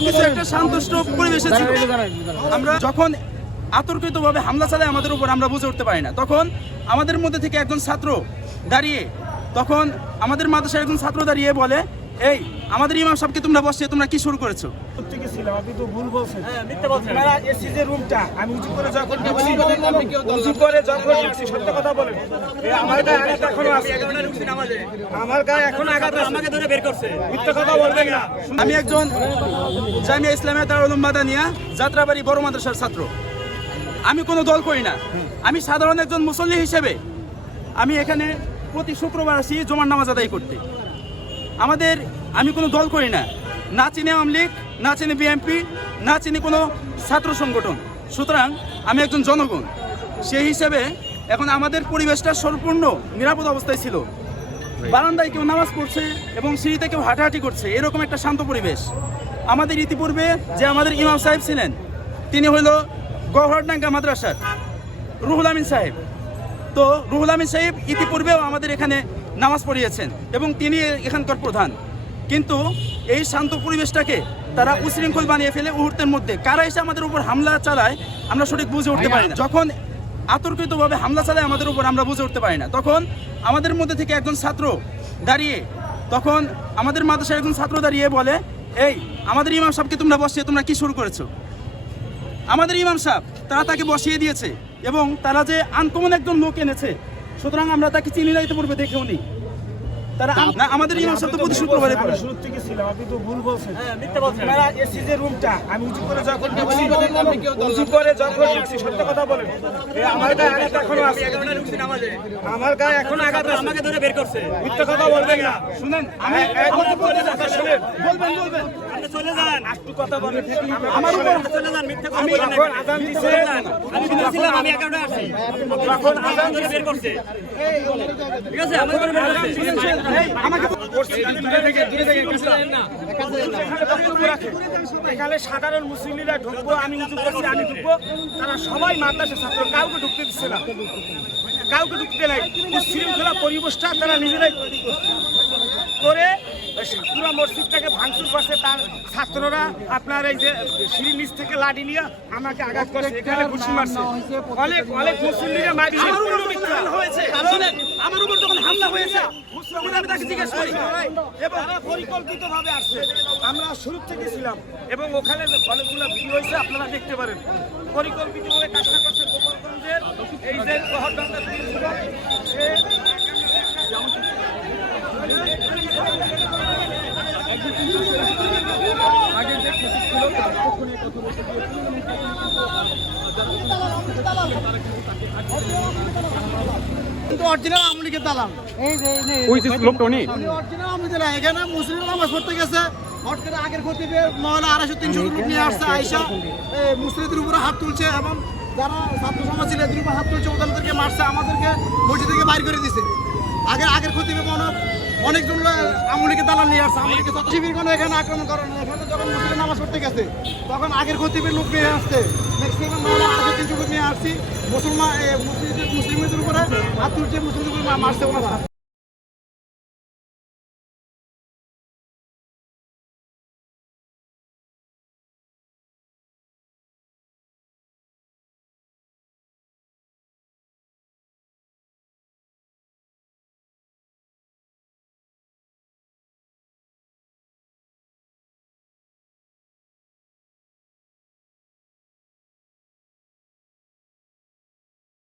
সবকিছু একটা শান্তষ্ট পরিবেশে ছিল। আমরা যখন আতর্কিতভাবে হামলা চালায় আমাদের উপর, আমরা বুঝে উঠতে পারি না। তখন আমাদের মধ্যে থেকে একজন ছাত্র দাঁড়িয়ে, তখন আমাদের মাদ্রাসার একজন ছাত্র দাঁড়িয়ে বলে, এই আমাদের ইমাম সাহেবকে তোমরা বসিয়ে তোমরা কি শুরু করেছো? আপনি তো ভুল বলছেন, মিথ্যা বলছেন। আপনারা এসি যে রুমটা আমি উঁচু করে যখন উঁচু করে যখন সত্য কথা বলেন, আমার গায়ে আঘাত এখনো আছে, আমার গায়ে এখন আঘাত আছে, আমাকে ধরে বের করছে, মিথ্যা কথা বলবেন না। আমি একজন জামিয়া ইসলামিয়া দারুল উলুম মাদানিয়া যাত্রাবাড়ি বড় মাদ্রাসার ছাত্র। আমি কোনো দল করি না, আমি সাধারণ একজন মুসল্লি হিসেবে আমি এখানে প্রতি শুক্রবার আসি জুমার নামাজ আদায় করতে। আমি কোনো দল করি না, না চিনি আওয়ামী লীগ, না চিনি বিএনপি, না চিনি কোনো ছাত্র সংগঠন। সুতরাং আমি একজন জনগণ, সেই হিসেবে এখন আমাদের পরিবেশটা সম্পূর্ণ নিরাপদ অবস্থায় ছিল। বারান্দায় কেউ নামাজ পড়ছে এবং সিঁড়িতে কেউ হাঁটাহাঁটি করছে, এরকম একটা শান্ত পরিবেশ। আমাদের ইতিপূর্বে যে আমাদের ইমাম সাহেব ছিলেন, তিনি হইল গওহরডাঙ্গা মাদ্রাসার রুহুল আমিন সাহেব। তো রুহুল আমিন সাহেব ইতিপূর্বেও আমাদের এখানে নামাজ পড়িয়েছেন এবং তিনি এখানকার প্রধান। কিন্তু এই শান্ত পরিবেশটাকে তারা উশৃঙ্খল বানিয়ে ফেলে মুহূর্তের মধ্যে। কারা এসে আমাদের উপর হামলা চালায় আমরা সঠিক বুঝে উঠতে পারি না। যখন আতর্কিতভাবে হামলা চালায় আমাদের উপর, আমরা বুঝে উঠতে পারি না। তখন আমাদের মধ্যে থেকে একজন ছাত্র দাঁড়িয়ে, তখন আমাদের মাদ্রাসার একজন ছাত্র দাঁড়িয়ে বলে, এই আমাদের ইমাম সাহেবকে তোমরা বসিয়ে তোমরা কি শুরু করেছো? আমাদের ইমাম সাহেব তারা তাকে বসিয়ে দিয়েছে এবং তারা যে আনকমন একজন লোক এনেছে, সুতরাং আমরা তাকে চিনি না, ইতিপূর্বে দেখেও নি। তারা আমাদের ইমাম সাহেব তো প্রতি শুক্রবারে পড়ে। শুরু থেকে ছিলাম, আপনি তো ভুল বলছেন, মিথ্যা বলছেন। আপনারা এসি যে রুমটা আমি উঁচু করে যখন উঁচু করে যখন সত্য কথা বলেন, আমার গায়ে আঘাত এখনো আছে, আমার গায়ে এখন আঘাত আছে, আমাকে ধরে বের করছে, মিথ্যা কথা বলবেন না। শুনেন, আমি বলবেন চলে যান, একটু কথা বলেন। আমার উপর চলে যান, মিথ্যা কথা বলেন। যখন আযান দিছে আমি বলেছিলাম আমি 11টায় আসি, যখন আযান ধরে বের করছে, ঠিক আছে, আমাকে ধরে বের করছে, আমাকে এখানে সাধারণ মুসলিমরা ঢুকবো, আমি উঁচু করছি, আমি ঢুকবো, তারা সবাই মাদ্রাসার ছাত্র, কাউকে ঢুকতে দিচ্ছে না, কাউকে ঢুকতে নাই। উশৃঙ্খলা পরিবেশটা তারা নিজেরাই তৈরি করে পুরো মসজিদটাকে ভাঙচুর করছে। তার ছাত্ররা আপনার এই যে সিঁড়ির নিচ থেকে লাঠি নিয়ে আমাকে আঘাত করছে, এখানে ঘুষি মারছে, অনেক মুসলিমরা মারি হয়েছে। আমার উপর যখন হামলা হয়েছে আমি তাকে জিজ্ঞেস করি, পরিকল্পিতভাবে আসছে। আমরা শুরু থেকে ছিলাম এবং ওখানে অনেকগুলো ভিডিও হয়েছে, আপনারা দেখতে পারেন। পরিকল্পিতভাবে কাজটা করছে গোপালগঞ্জের এই যে গওহরডাঙ্গার কিন্তু অরিজিনাল আওয়ামী লীগের দালাল। ওই যে লোকটা উনি অরিজিনাল আওয়ামী লীগ দালাল। এখানে মুসলিম নামাজ পড়তে গেছে, হট করে আগের খতিবে মহিলা 250-300 লোক নিয়ে আসছে, আইসা মুসলিমদের উপরে হাত তুলছে এবং যারা ছাত্র সমাজ ছিল এদের উপরে হাত তুলছে, ওদেরকে মারছে, আমাদেরকে মসজিদ থেকে বাইর করে দিছে। আগের খতিবে অনেকজন আওয়ামী লীগের দালাল নিয়ে আসছে। আওয়ামী লীগের শিবিরগণ এখানে আক্রমণ করে না। এখানে যখন মুসলিম নামাজ পড়তে গেছে তখন আগের খতিবের লোক নিয়ে আসছে, ম্যাক্সিমাম মহিলা 250-300 লোক নিয়ে আসছি, মুসলিমদের উপরে হাত তুলছে, মুসলিমদের উপরে মারছে ওনারা।